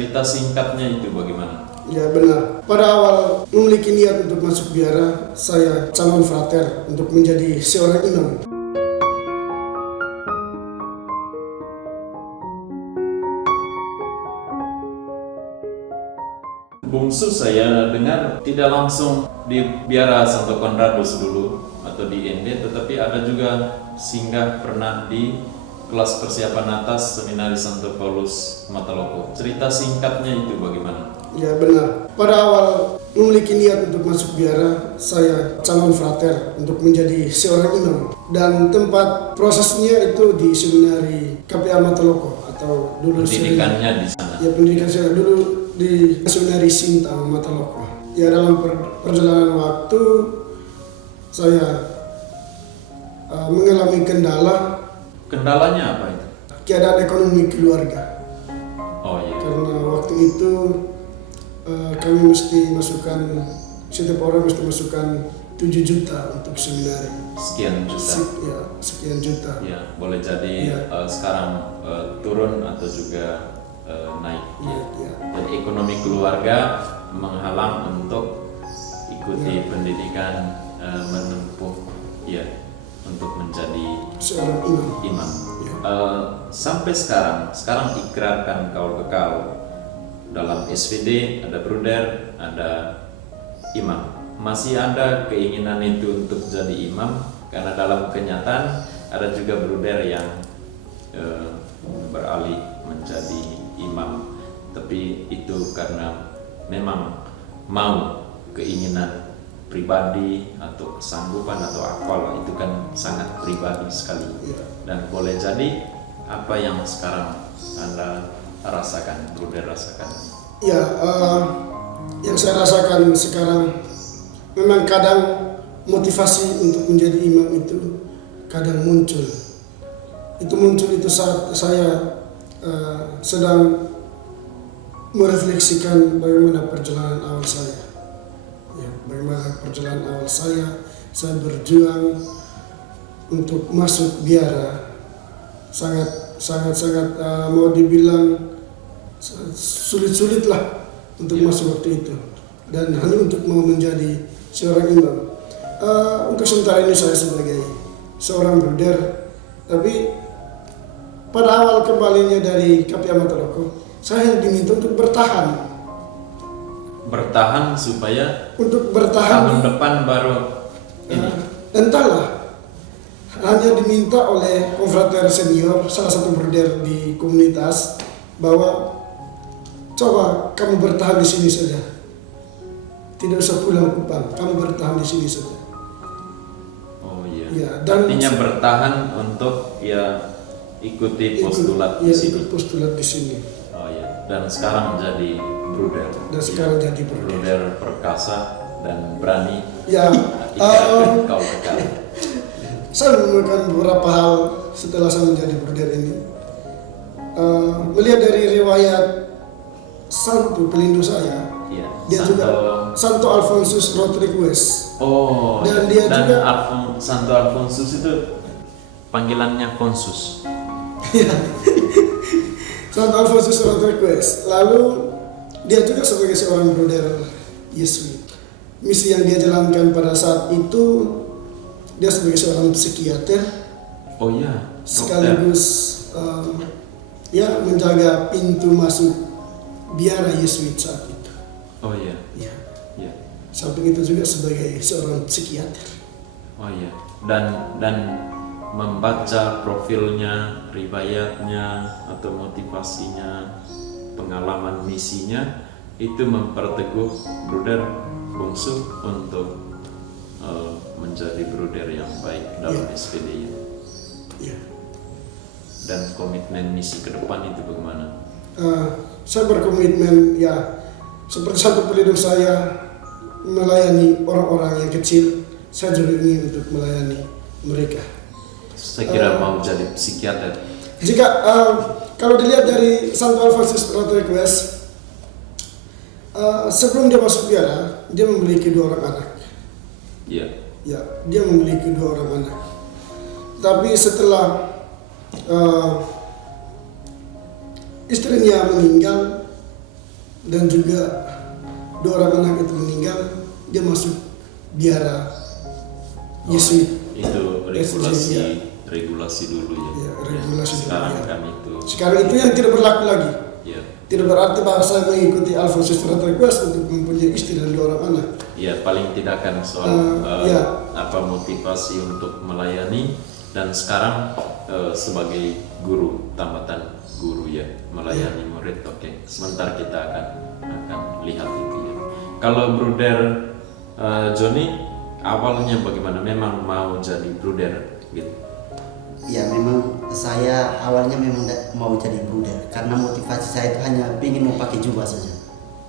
Cerita singkatnya itu bagaimana? Ya benar. Pada awal memiliki niat untuk masuk biara, saya calon frater untuk menjadi seorang imam. Bungsu saya dengar tidak langsung di biara Santo Conradus dulu atau di ND, tetapi ada juga singgah pernah di kelas persiapan atas Seminari Santo Paulus Mataloco. Cerita singkatnya itu bagaimana? Ya benar. Pada awal memiliki niat untuk masuk biara, saya calon frater untuk menjadi seorang imam. Dan tempat prosesnya itu di Seminari KPA Mataloco atau dulu pendidikannya di sana. Ya pendidikan saya dulu di Seminari Sintang Mataloco. Ya dalam perjalanan waktu saya mengalami kendala. Kendalanya apa itu? Keadaan ekonomi keluarga. Oh iya. Karena waktu itu kami mesti masukkan, setiap orang mesti masukkan 7 juta untuk seminari. Sekian juta. Ya, sekian juta. Ya, boleh jadi sekarang turun atau juga naik. Ya. Jadi ekonomi keluarga menghalang untuk ikuti pendidikan menempuh untuk menjadi seorang imam. Ya. Sampai sekarang ikrarkan kaul kekal dalam SVD ada bruder, ada imam. Masih ada keinginan itu untuk jadi imam, karena dalam kenyataan ada juga bruder yang beralih menjadi imam, tapi itu karena memang mau, keinginan pribadi atau kesanggupan atau apalah, itu kan sangat pribadi sekali. Dan boleh jadi apa yang sekarang Anda rasakan, bruder rasakan? Ya, yang saya rasakan sekarang memang kadang motivasi untuk menjadi imam itu kadang muncul. Itu muncul itu saat saya sedang merefleksikan bagaimana perjalanan awal saya. Ya, bagaimana perjalanan awal saya berjuang untuk masuk biara. Sangat mau dibilang sulit lah untuk masuk waktu itu, dan hanya untuk mau menjadi seorang imam. Untuk sementara ini saya sebagai seorang bruder, tapi pada awal kembalinya dari KPA Mataloco, saya diminta untuk bertahan supaya untuk bertahan tahun depan baru ini. Entahlah, hanya diminta oleh konfrater senior, salah satu bruder di komunitas, bahwa coba kamu bertahan di sini saja, tidak usah pulang Kupang, kamu bertahan di sini saja. Oh iya. Ya, dan artinya bertahan untuk ikuti postulat di sini. Ikut postulat di sini. Oh iya. Dan sekarang jadi bruder. Dan sekarang jadi bruder. Bruder perkasa dan berani. Ya. Kau kekal. Saya menemukan beberapa hal setelah saya menjadi bruder ini. Melihat dari riwayat Santo pelindung saya, dia juga Santo Alfonsus Rodriguez. Oh, dan dia juga Santo Alfonsus itu panggilannya Konsus. Santo Alfonsus Rodriguez. Lalu dia juga sebagai seorang bruder Yesuit. Misi yang dia jalankan pada saat itu, dia sebagai seorang psikiater. Oh iya. Sekaligus menjaga pintu masuk biara Yesuit saat itu. Oh iya. Ya. Ya. Samping itu juga sebagai seorang psikiater. Oh iya. Dan membaca profilnya, riwayatnya atau motivasinya, pengalaman misinya, itu memperteguh bruder bungsu untuk menjadi bruder yang baik dalam SPD. Ya. Dan komitmen misi ke depan itu bagaimana? Saya berkomitmen seperti satu pelindung saya melayani orang-orang yang kecil, saya juga ingin untuk melayani mereka. Saya kira mau jadi psikiater. Jika kalau dilihat dari Santo Alfonsus Rodriguez, sebelum dia masuk biara, dia memiliki 2 orang anak. Iya. Ya, dia memiliki 2 orang anak. Tapi setelah istrinya meninggal, dan juga 2 orang anak itu meninggal, dia masuk biara Yesuit. Itu regulasi dulu ya. Ya, regulasi dulu, Sekarang ya. kan itu. Sekarang itu yang tidak berlaku lagi. Ya. Tidak berarti bahwa saya mengikuti Alphonsus Request untuk mempunyai istri dan 2 orang anak. Ya, paling tidak kan soal ya. apa motivasi untuk melayani, dan sekarang sebagai guru, tamatan guru ya, melayani murid. Oke. Sebentar kita akan lihat itu ya. Kalau Bruder Johnny awalnya bagaimana? Memang mau jadi bruder gitu? Ya memang saya awalnya memang mau jadi bruder karena motivasi saya itu hanya ingin mau pakai jubah saja.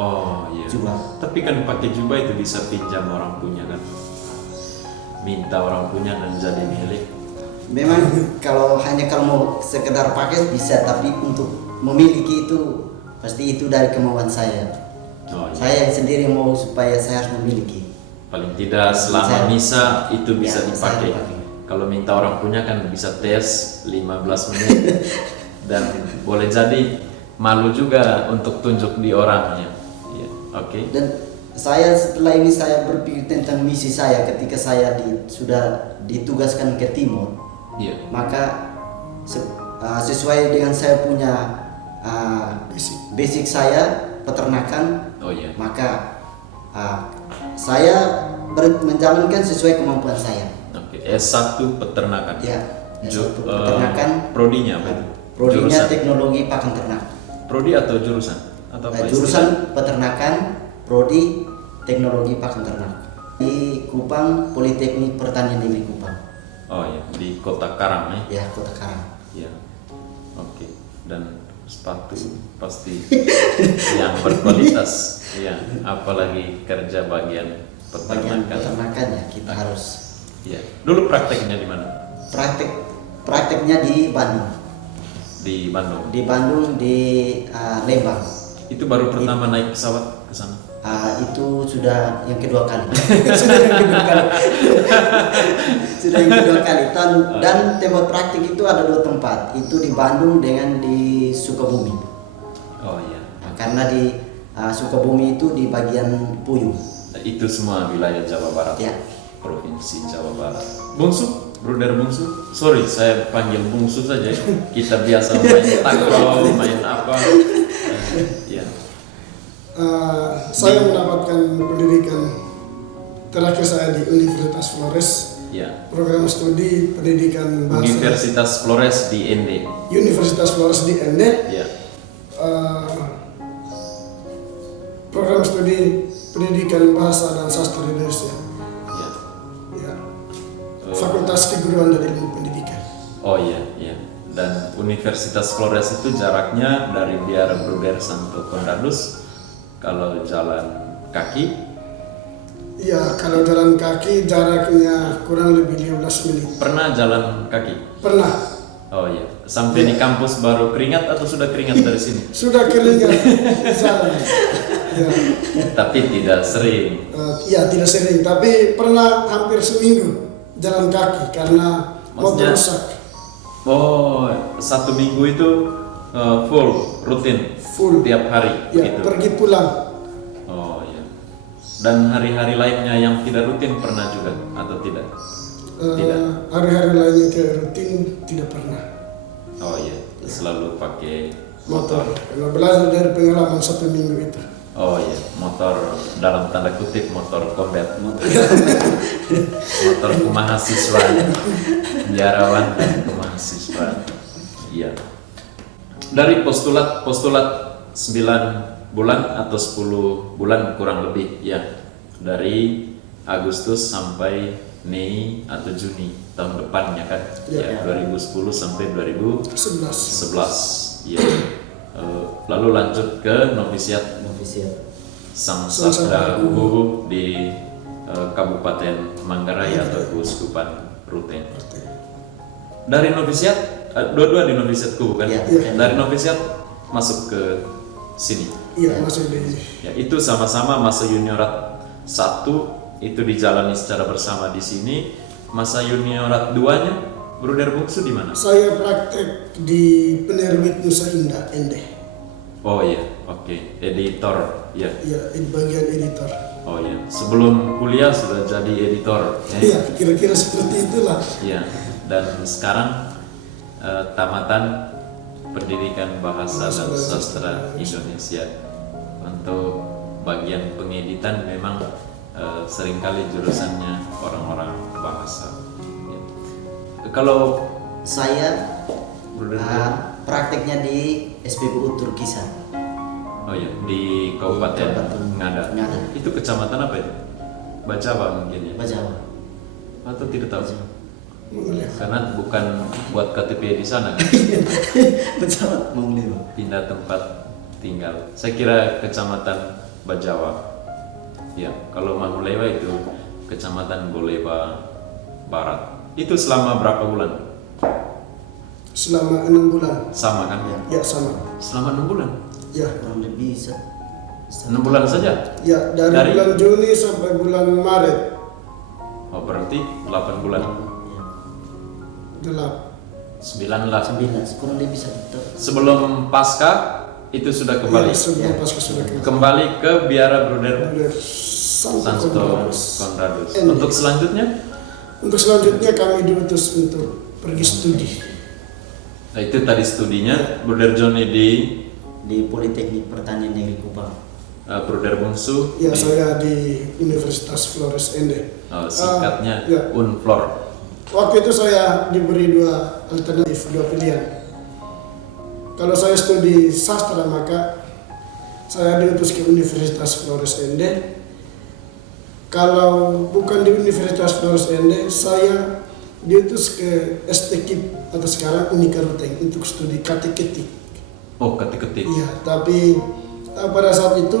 Oh iya. Jubah. Tapi kan pakai jubah itu bisa pinjam orang punya kan? Minta orang punya dan jadi milik. Memang kalau mau sekedar pakai bisa, tapi untuk memiliki itu pasti itu dari kemauan saya. Oh, iya. Saya yang sendiri mau supaya saya harus memiliki. Paling tidak selama misa itu bisa Ya, dipakai. saya dipakai. Kalau minta orang punya kan bisa tes 15 menit dan boleh jadi malu juga untuk tunjuk di orangnya. Ya, oke. Dan saya setelah ini saya berpikir tentang misi saya ketika saya sudah ditugaskan ke timur. Iya. Maka sesuai dengan saya punya basic saya peternakan, Oh iya. maka saya menjalankan sesuai kemampuan saya. Oke. S1 peternakan. Ya, S1 peternakan. Prodinya apa itu? Prodinya Jurusan. teknologi pakan ternak. Prodi atau jurusan? Atau apa Jurusan peternakan, prodi teknologi pakan ternak di Kupang, Politeknik Pertanian Negeri Kupang. Oh iya, di Kota Karang ya. Ya, Kota Karang. Ya. Oke. Dan sepatu pasti yang berkualitas. Ya, apalagi kerja bagian Bagian peternakan. peternakan ya kita harus. Ya. Dulu prakteknya di mana? Prakteknya di Bandung. Di Bandung. Di Bandung di Lembang. Itu baru pertama naik pesawat ke sana. Itu sudah yang kedua kali. Sudah yang kedua kali. Dan tempat praktik itu ada 2 tempat. Itu di Bandung dengan di Sukabumi. Oh iya. Karena di Sukabumi itu di bagian Puyuh. Itu semua wilayah Jawa Barat. Ya. Provinsi Jawa Barat. Bungsu, Bruder Bungsu. Sorry, saya panggil Bungsu saja. Kita biasa main takraw, main apa. Ya. Saya mendapatkan pendidikan terakhir saya di Universitas Flores, Ya. program studi pendidikan bahasa. Universitas Flores di ND. Universitas Flores di Ende, Ya. program studi pendidikan bahasa dan sastra Indonesia. Ya. Ya. Fakultas Keguruan dan Ilmu Pendidikan. Oh iya, iya. Dan Universitas Flores itu jaraknya dari Biara Bruder Santo Conradus, kalau jalan kaki. Ya, kalau jalan kaki jaraknya kurang lebih 15 menit. Pernah jalan kaki? Pernah. Oh iya. Sampai di kampus baru keringat atau sudah keringat dari sini? Sudah keringat jalan. Ya. Tapi tidak sering. Ya, tidak sering, tapi pernah hampir seminggu jalan kaki karena motor Maksudnya? rusak. Oh, 1 minggu itu full, rutin? Full. Tiap hari? Ya, gitu? pergi pulang. Oh iya. Dan hari-hari lainnya yang tidak rutin pernah juga atau tidak? Tidak. Hari-hari lainnya tidak rutin, tidak pernah. Oh iya, selalu pakai Motor. Karena belajar dari pengalaman 1 minggu itu. Oh iya, motor dalam tanda kutip motor combat, motor kemahasiswaan, biarawan dan kemahasiswaan. Iya. Dari postulat 9 bulan atau 10 bulan kurang lebih ya, dari Agustus sampai Mei atau Juni tahun depannya kan, ya, 2010 sampai 2011. Ya. Lalu lanjut ke novisiat Sang Sabda Guru di Kabupaten Manggarai atau Keuskupan Rute. Dari novisiat, dua-dua di novisiat Kubu kan? Ya. Dari novisiat masuk ke sini. Iya, masuk di. Ya, itu sama-sama masa juniorat 1 itu dijalani secara bersama di sini. Masa juniorat 2-nya Bruder Bungsu di mana? Saya praktek di Penerbit Nusa Indah, Ende. Oh iya, Oke, editor. Ya. Ya, di bagian editor. Oh ya, sebelum kuliah sudah jadi editor. Ya. Iya, kira-kira seperti itulah. Ya. Dan sekarang tamatan Pendidikan Bahasa dan Sastra Indonesia. Untuk bagian pengeditan memang seringkali jurusannya orang-orang bahasa. Ya. Kalau Saya Bruder prakteknya di SPBU Turkisan. oh ya, di Kabupaten Kabupaten Ngada. Ngada. Itu kecamatan apa itu? Bajawa mungkin ya? Bajawa. Atau tidak tahu? Boleh. Karena bukan buat KTP di sana kan? Bajawa Manguleva. Pindah tempat tinggal. Saya kira kecamatan Bajawa. Ya, kalau Manguleva itu kecamatan Goleba Barat. Itu selama berapa bulan? Selama 6 bulan. Sama kan? Ya, sama. Selama 6 bulan. Ya. Kurang lebih 6 bulan saja. Ya, dari bulan Juni sampai bulan Maret. Oh, berarti 8 bulan. Ya. 9 kurang lebih 1 tahun. Sebelum pasca itu sudah kembali. Ya, sebelum pasca sudah Kembali ke Biara Bruder Bruder Santo Santo Konradus. Ende. Untuk selanjutnya, Untuk selanjutnya kami diutus untuk pergi studi. nah itu tadi studinya Bruder Johnny Di Politeknik Pertanian Negeri Kupang. Bruder Bungsu Ya, di saya di Universitas Flores Ende. singkatnya Ya. Unflor. Waktu itu saya diberi 2 alternatif, 2 pilihan. Kalau saya studi sastra, maka saya diutus ke Universitas Flores Ende. Kalau bukan di Universitas Flores Ende, saya diutus ke STKIP atau sekarang Unika Ruteng untuk studi kateketik. Oh, ketik-ketik. Iya, tapi pada saat itu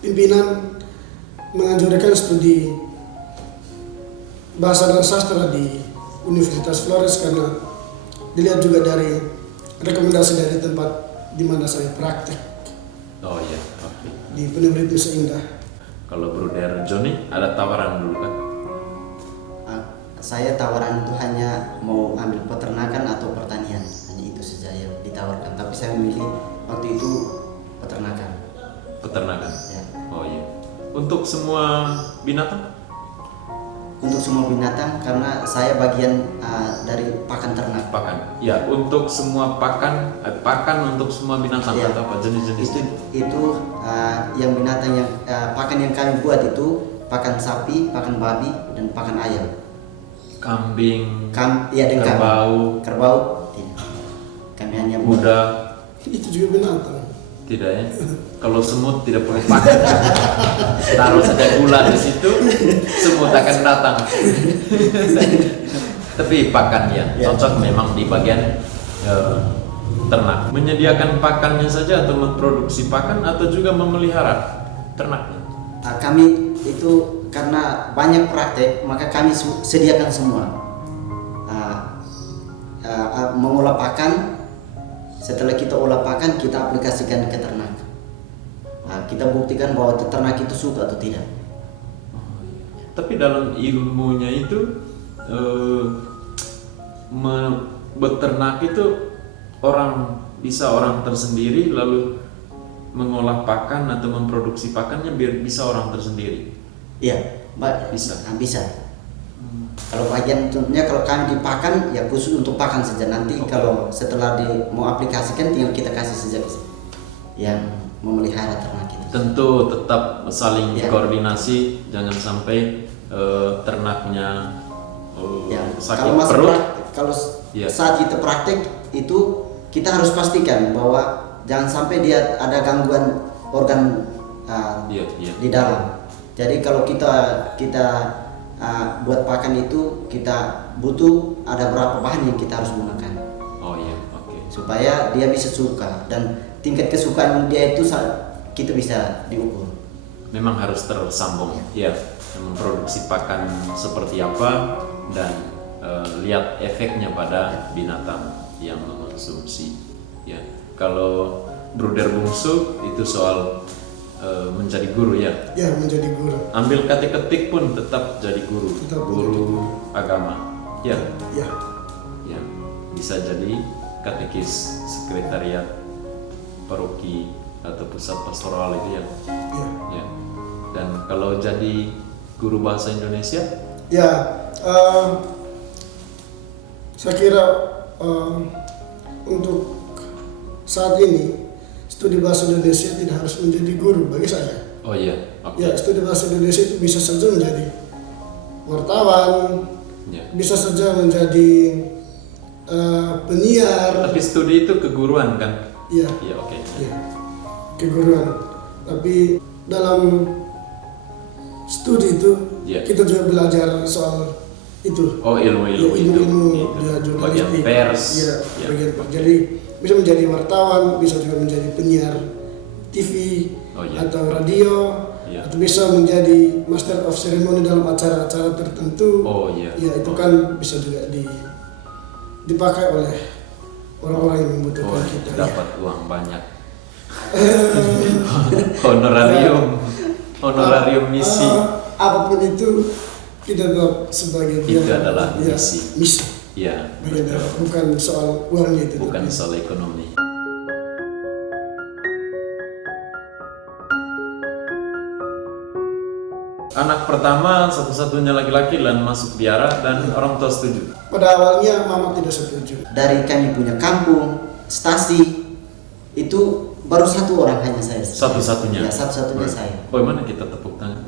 pimpinan menganjurkan studi bahasa dan sastra di Universitas Flores karena dilihat juga dari rekomendasi dari tempat di mana saya praktek Oh iya, oke. di Penebrit Nusa Indah. Kalau Bruder Johnny ada tawaran dulu kan? Saya tawaran itu hanya mau ambil peternakan atau pertanian, hanya itu saja yang ditawarkan. Tapi saya memilih waktu itu peternakan. Peternakan. Ya. Oh iya. Untuk semua binatang? Untuk semua binatang karena saya bagian dari pakan ternak. Pakan. Ya, untuk semua pakan, pakan untuk semua binatang Ya. atau apa jenis-jenis? Itu yang binatang yang pakan yang kami buat itu pakan sapi, pakan babi, dan pakan ayam. Kambing, Ya, dan kerbau, kerbau tidak. Kami hanya buat. kuda, Itu juga binatang. tidak ya? Kalau semut tidak perlu pakan. Taruh saja gula di situ, semut akan datang. Tapi pakan ya, cocok memang di bagian ternak. Menyediakan pakannya saja atau memproduksi pakan atau juga memelihara ternaknya? Kami itu karena banyak praktek, maka kami sediakan semua. Mengolah pakan, setelah kita olah pakan, kita aplikasikan ke ternak. Kita buktikan bahwa ternak itu suka atau tidak. Tapi dalam ilmunya itu beternak itu orang tersendiri lalu mengolah pakan atau memproduksi pakannya biar bisa orang tersendiri. Iya, Bisa. Bisa. Kalau bagian tentunya kalau kami di pakan ya khusus untuk pakan saja. Nanti kalau setelah mau aplikasikan tinggal kita kasih saja yang memelihara ternak itu. Tentu tetap saling Ya. koordinasi, jangan sampai ternaknya Ya, sakit kalau masa perut. kalau Ya. saat kita praktek itu kita harus pastikan bahwa jangan sampai dia ada gangguan organ Iya, iya. di dalam. Jadi kalau kita buat pakan itu kita butuh ada berapa bahan yang kita harus gunakan Oh iya, oke. supaya dia bisa suka dan tingkat kesukaan dia itu kita bisa diukur. Memang harus tersambung, ya. Memproduksi pakan seperti apa dan lihat efeknya pada binatang yang mengonsumsi. Ya, kalau Bruder Bungsu itu soal menjadi guru ya. Ya, menjadi guru. Ambil ketik-ketik pun tetap jadi guru, Tetap guru agama. Ya, Ya, ya. Bisa jadi katekis sekretariat paroki atau pusat pastoral itu ya. Ya. Ya. Dan kalau jadi guru bahasa Indonesia? Ya, saya kira untuk saat ini studi bahasa Indonesia tidak harus menjadi guru bagi saya. Oh iya, oke. Ya, studi bahasa Indonesia itu bisa saja menjadi wartawan, Ya. bisa saja menjadi penyiar. Tapi studi itu keguruan kan? Ya, Iya, oke. ya, keguruan. Tapi dalam studi itu Ya. kita juga belajar soal itu. Oh, ilmu-ilmu Ya, itu. ilmu-ilmu Itu. ya, Bagian jurnalistik. pers. Ya, Ya. bagian pers. Jadi bisa menjadi wartawan, bisa juga menjadi penyiar TV Oh, iya. atau radio, Ya. atau bisa menjadi master of ceremony dalam acara-acara tertentu. Oh iya. Ya, itu kan bisa juga dipakai oleh orang-orang yang Oh, membutuhkan kita. dapat uang banyak. Honorarium misi. Apapun itu kita tetap sebagai Itu biar- adalah ya, misi. misi. Ya, Bagian dari- bukan soal uangnya itu. bukan tapi- soal ekonomi. Anak pertama satu-satunya laki-laki dan masuk biara dan orang tua setuju. Pada awalnya mama tidak setuju. Dari kami punya kampung, stasi, itu baru satu orang hanya saya. Satu-satunya. Ya, satu-satunya saya. Bagaimana kita tepuk tangan?